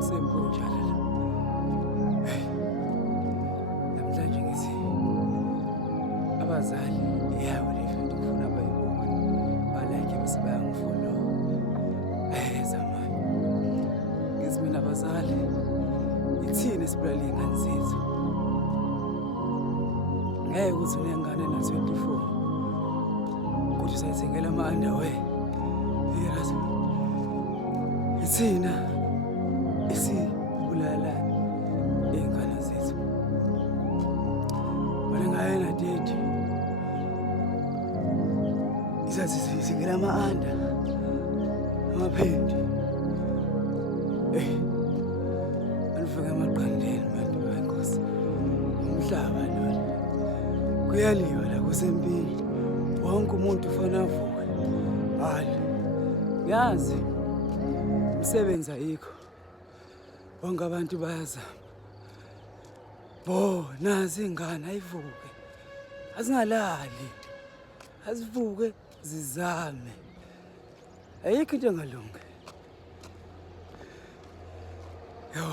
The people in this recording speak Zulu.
Sempunjana la. Hey. Namhlanje ngithi abazali yawo le mfundo ufuna bayibone. Baleke bese bayangifolo. Zamani. Ngithi mina abazali ithini esibulala ingane zethu. Ngeke ukuthi unengane na 24. Kuthi usayithengela ama-underwear. Yerazi. Ithina esibulala ingane zethu. Wena ngayena dedi. Isathi sithengela ama-under. Amaphendi. Anifike emaqandeni bantu benkosi. Umhlaba lona. Kuyaliwa la kusempini. Wonke umuntu ufana avuke. Hayi. Yazi. Umsebenzi ayikho. Bonke abantu bayazama. Nazi ingane ayivuke. Azingalali. Azivuke zizame. Ayikho into engalungi. Yo.